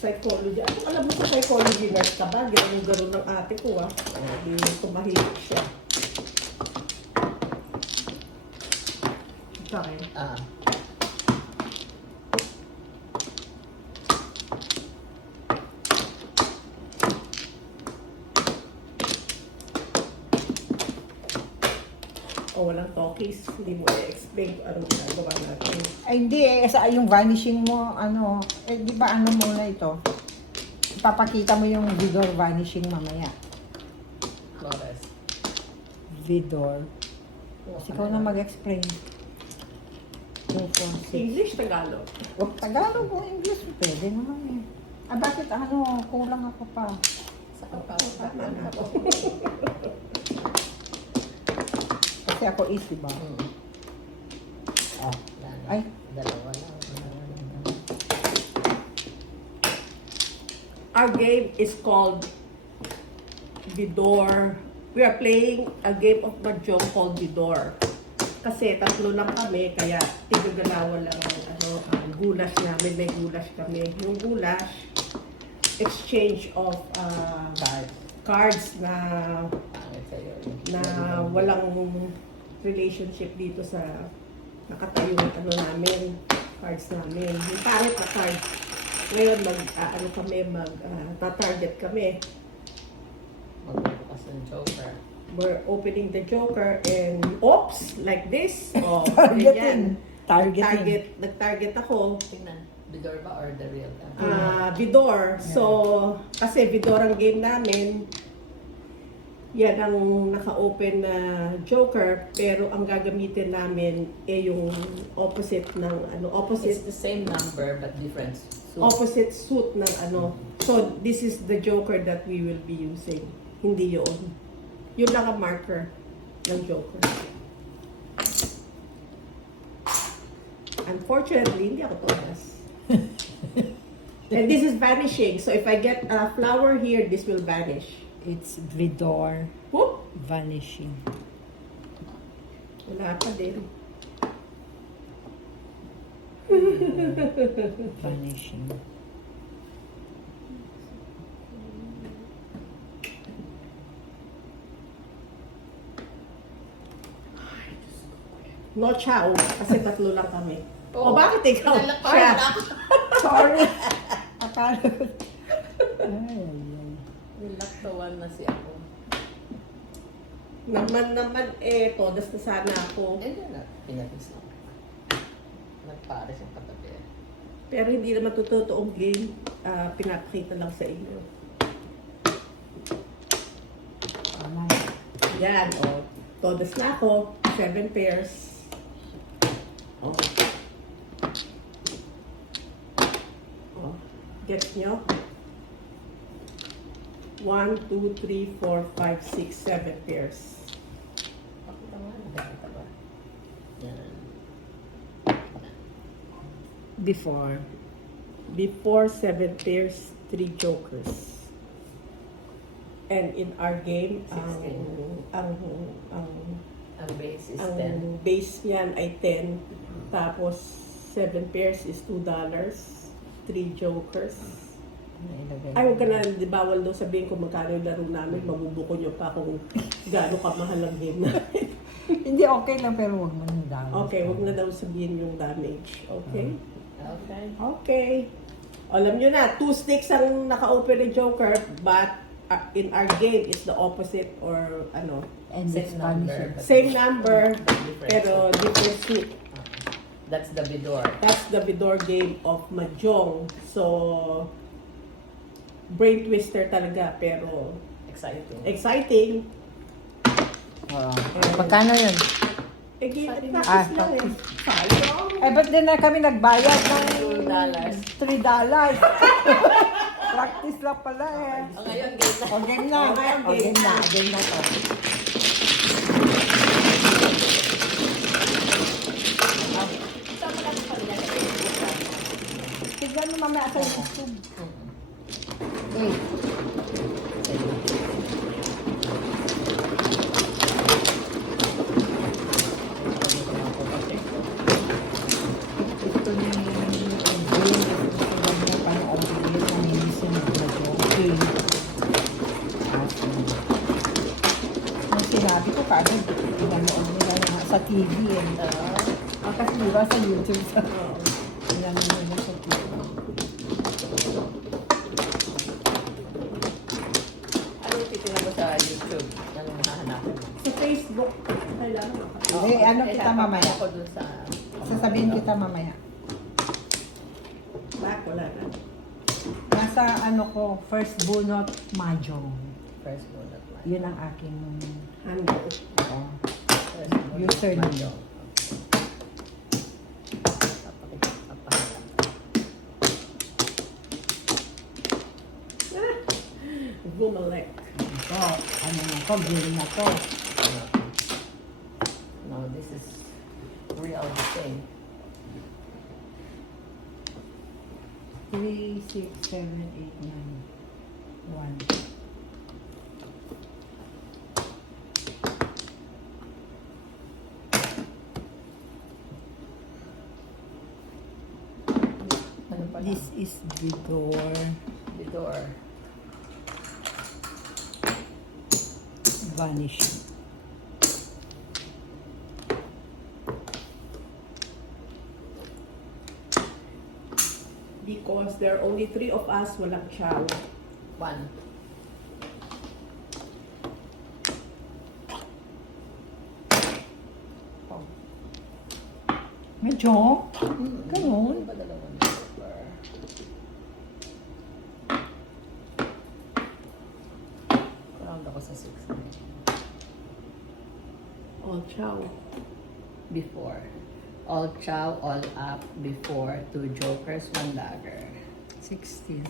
psychology. Ano alam mo sa psychology nurse ka ba? Gano'n ng ate ko Hindi tumahimik siya. Sa akin. O walang talkies, hindi mo i-explain kung anong ginagawa natin. Ay, hindi eh. Sa yung vanishing mo, ano, di ba ano muna ito? Ipapakita mo yung Vidor vanishing mamaya. Flores. Vidor. Ikaw na mag-explain. English, Tagalog. Huwag Tagalog o English. Pwede naman eh. Ah, bakit ano, kulang ako pa. Sa kapatid. Kasi ako is, diba? Ay. Dalawa lang. Our game is called Vidor. We are playing a game of mahjong called Vidor. Kasi tatlo lang kami, kaya tigagalawan lang ang gulash namin. May gulash kami. Yung gulash, exchange of cards na walang relationship dito sa nakatayong namin, cards namin. Yung pangit na cards. Ngayon, target kami. Magbukas ng Joker. We're opening the Joker and oops, like this. Oh, Targeting. ganyan. Nag-target ako. Tingnan. Vidor ba or the real time? Vidor. So, kasi Vidor ang game namin. Yan ang naka-open na Joker, pero ang gagamitin namin yung opposite ng It's the same number but different suit. opposite suit ng So, this is the Joker that we will be using. Hindi yun. Yun lang ang marker ng Joker. Unfortunately, hindi ako todas. And this is vanishing. So, if I get a flower here, this will vanish. It's Vidor Whoop! vanishing. Wala pa din. Vanishing. No chow, kasi tatlo lang kami. O Oo. bakit ikaw? Nalakpan Siya. na ako. Sorry. Akala ko. Ay, ay, ay. Nilaktawan na si ako. Naman, todas na sana ako. Hindi na. Pinatis na. Nagpares yung katabi. Pero hindi naman totoong game. Pinapakita lang sa inyo. Tama. Yan, todas na ako. 7 pairs. Oh. Gets nyo? 1, 2, 3, 4, 5, 6, 7 pairs. Pakita mo. Nakakita ba? Yan. Before 7 pairs, 3 jokers. And in our game, Ang base is ang 10. base niyan ay 10. Tapos 7 pairs is $2. 3 jokers. Ay, huwag ka na, di bawal daw sabihin kung magkano yung laro namin, mabubuko nyo pa kung gaano kamahal ang game namin. Hindi, okay lang pero huwag mo nang dami. Okay, huwag na daw sabihin yung damage. Okay? Okay. Okay. Alam nyo na, 2 sticks ang naka-open ng Joker, but in our game is the opposite or And it's Same number. vanishing. same number, Different pero different suit. That's the Vidor. That's the Vidor game of Mahjong. So, brain twister talaga, pero Exciting. exciting. Magkano yun? Game Ah, practice lang eh. Sayang. Eh, ba't din na kami nagbayad ng $2. $3? Practice lang pala eh. O ngayon, game na. O, game na. O, game na. Game na to. Saan mo natin paglalagay? Tignan mo mamaya sa YouTube. Eh, gusto niya yung game. Gusto niya panoorin. TV eh. Kasi di ba sa YouTube sa Oo. alam mo na sa TV. Anong titingnan mo sa YouTube? Anong hahanapin mo? Sa Facebook, kailangan Hindi, ano kita mamaya? Ako dun sa... Sasabihin kita mamaya. back, wala na. Nasa ano ko, first bunot mahjong. First bullet line. Yun ang aking Handle. First bullet Username. line. Bumalek. ito. Ano na to, green na to. No, this is real the same. 3, 6, 7, 8, 9, 1. Ano pa This is the door. The door. Vanishing. Because there are only 3 of us, walang chow. One. Oh. Medyo? Ganun. Ano ba dalawang number? Round ako sa 6. All chow. Before. All chow, all up, before, 2 jokers, 1 dagger. 16.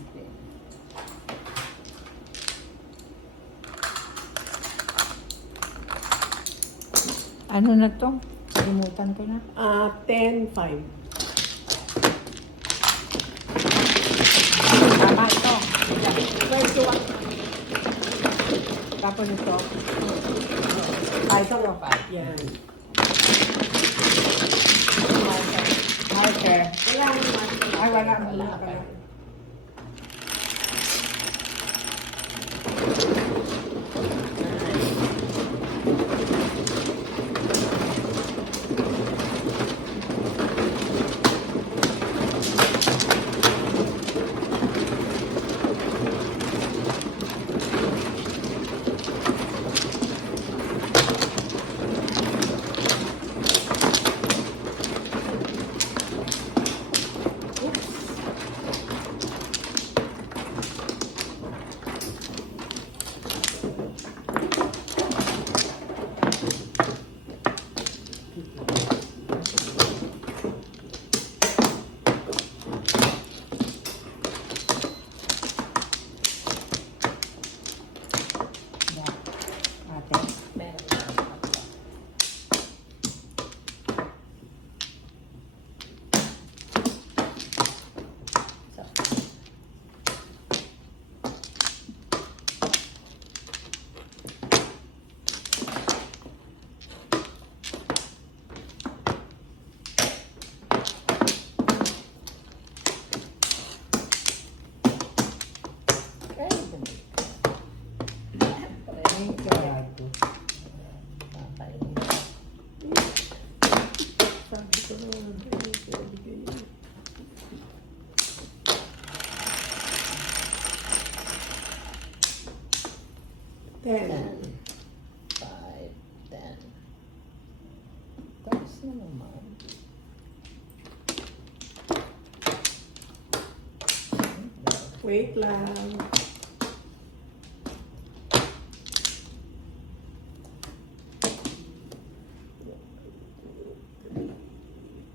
Ano na to? Kalimutan ko na. 10, 5. Tama ito. 21. Tapos ito. Ay, ito. Yan. Marker. Wala naman. Ay, wala. Wala Wala. pa. Ate. Meron na. So, okay, Thank you. Sabi ko naman, bigay niya. Ten. 10, 5, 10. Tapos na naman. Wait lang.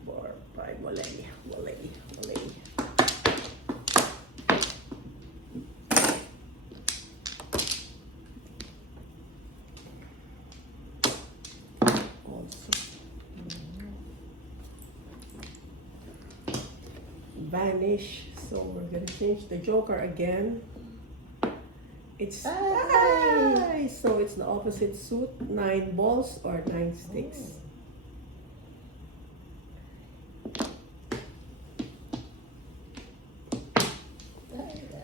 Four, five, walay. Also. Vanish. So we're gonna change the joker again. It's Ay! so it's the opposite suit, 9 balls or 9 sticks.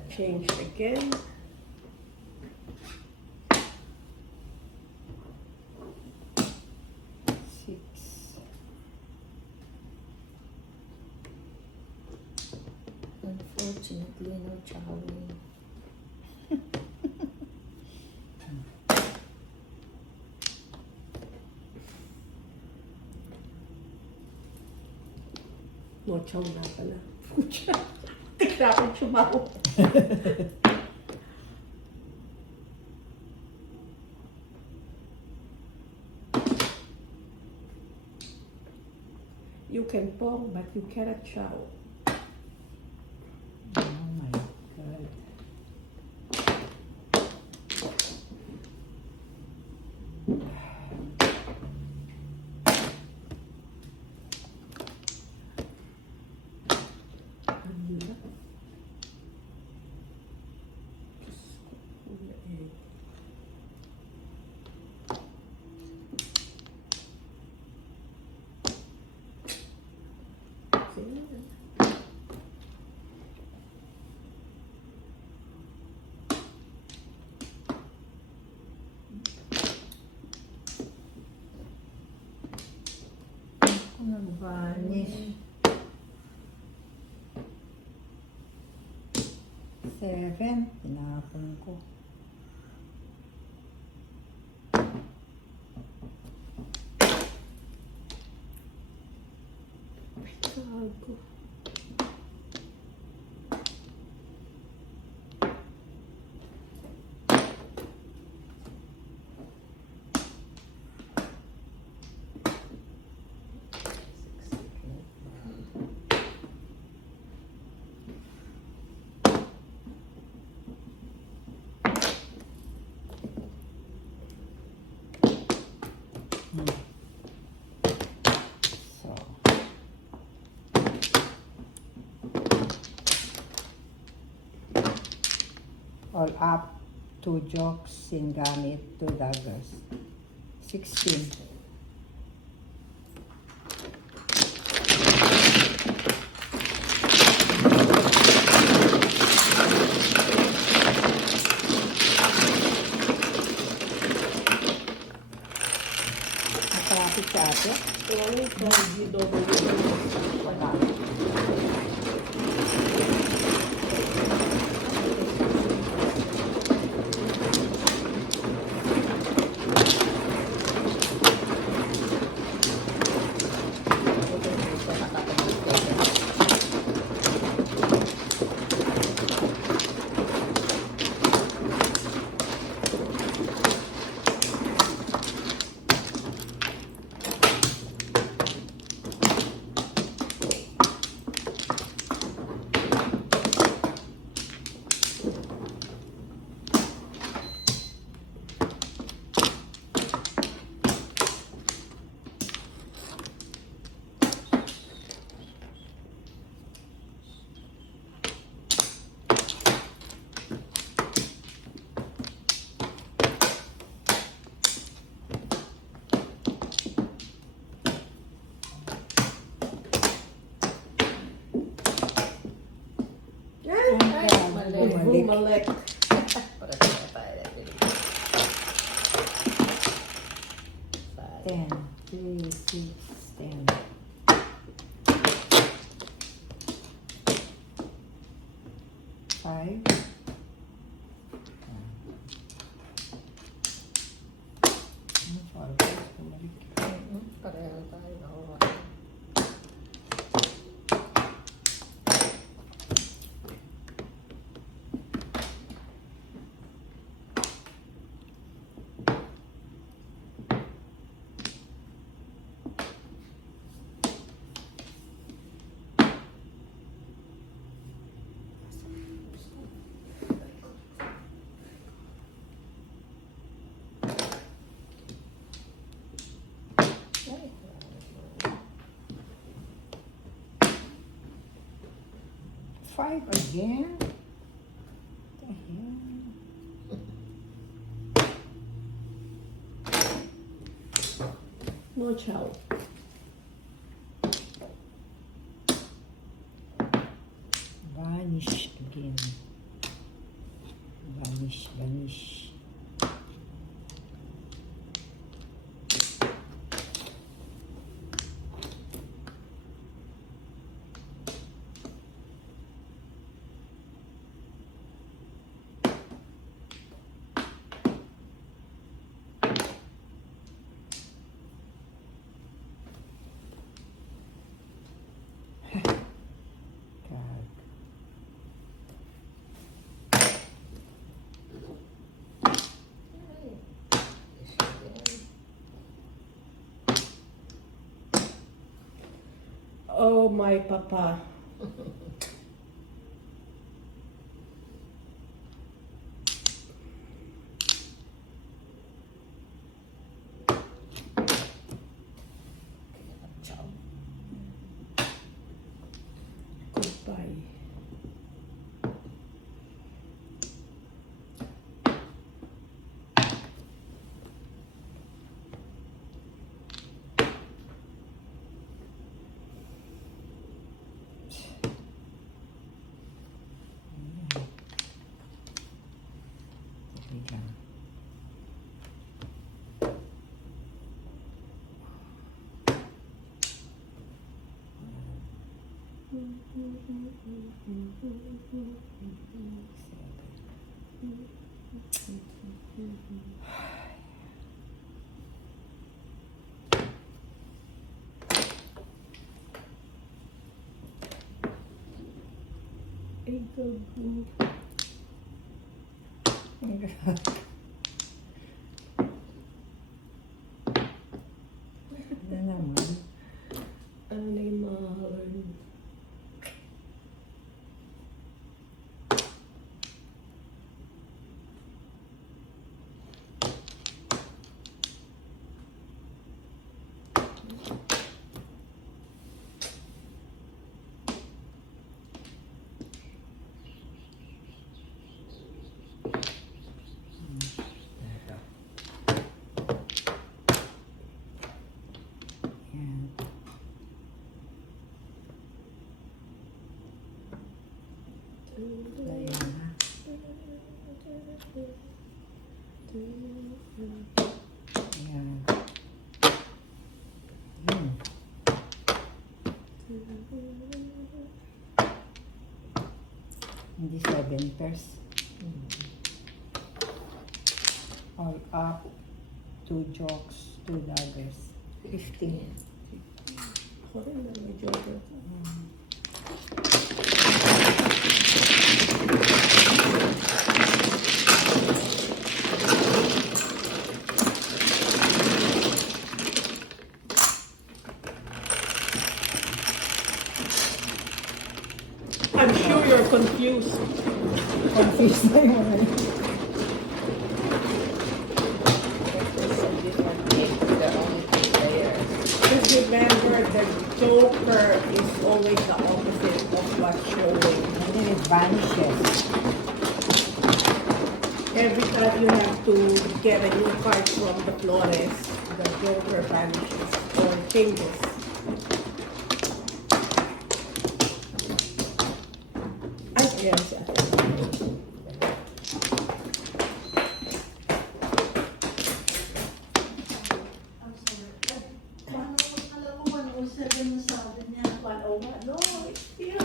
Changed again. Six. Chiniklino, chowing. No chow na pala. Pucha. Tignan sumaw. You can pong, but you cannot chow. Oh my God. Ano na? Diyos ko, Kuya Ed. Sige na. Nag-vanish. 7. Tinapon ko. Gago. So, all up, 2 jokes, singamit, 2 daggers. 16. Nakalapit sa ate? Ano yung GW? Wala. Bumalik. Para tayo tayo. 10, 3, 6, 10. 5. Pareho tayo. Nakuha. Five again? What the hell? No chow. Vanish again. Vanish, vanish. Oh my papa. Chow. Goodbye. Wait lang. Ay, gago. Ano naman? Ano na yung mahal? Ito. Yan. Ayan na. Ayan. Yun. Hindi 7 pairs. All up, 2 jokes, 2 daggers. 15. Ako rin na may joker. I'm sure you're confused. Confused na yung mga yun. It's a different thing. There are only 3 layers. Just remember the joker is always the opposite of what's showing. And then it vanishes. Every time you have to get a new card from the Flores, the joker vanishes or changes. Ay, ayan siya. Alam mo, 107 na sabi niya. 101. No, it's here.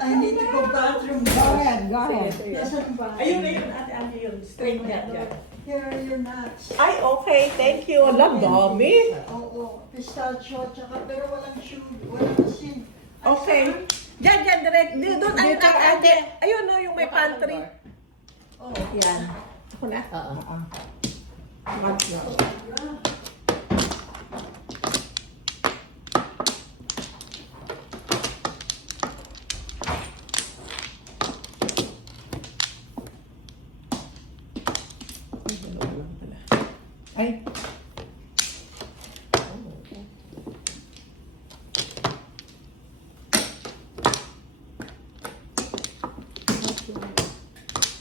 I need to go bathroom. Go ahead, go Sige, ahead. sige. Nasaan ba? Ayun na yun, ate, ano yun? Straight net yan. Here are your nuts. Ay, okay, thank you. Alam, dami. Oo, pistachio, tsaka pero walang sugar, walang asin. Ay, Okay. saan? Diyan, direct. Doon, ayun, Dito, ate. Ayun, no, yung may Baka ano pantry. bar? Oh, Yan. Ako na. Oo. Once na. yeah. Ay, dalawa lang pala. Ay,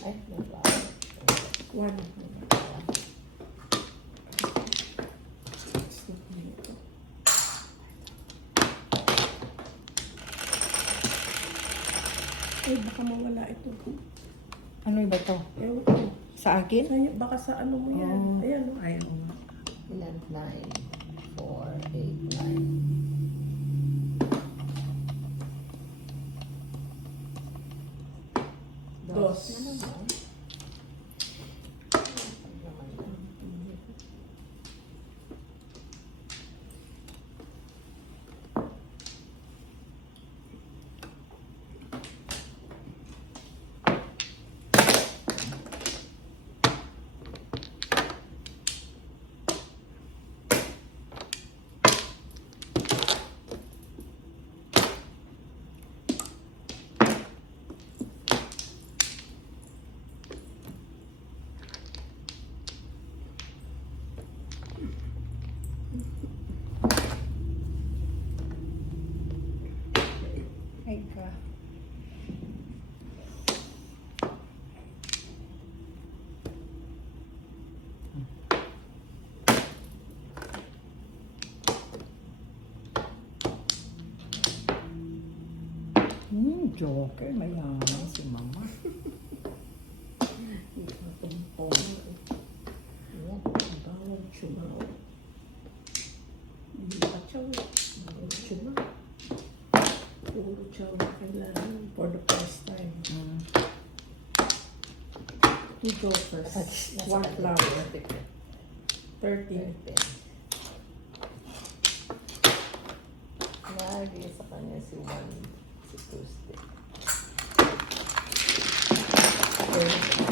Ay, no flower. One. Ay, baka mawala ito. ano ba to? Ewan ko. Sa akin? Sa'yo, baka sa ano mo yan. Oh. Ayan, no? Ayaw. Ilan? 9, 4, 8, 9. Dos. Ano ba? Ay ka. Joker, mayaman si mama. Tumpong. Bawal chumaw. Hindi pa chow. Bawal chumaw. Puro chow na kailangan for the first time. 2 jokers. 1 flower. 30. Lagi sa kanya si Juan, si Tuesday. Okay.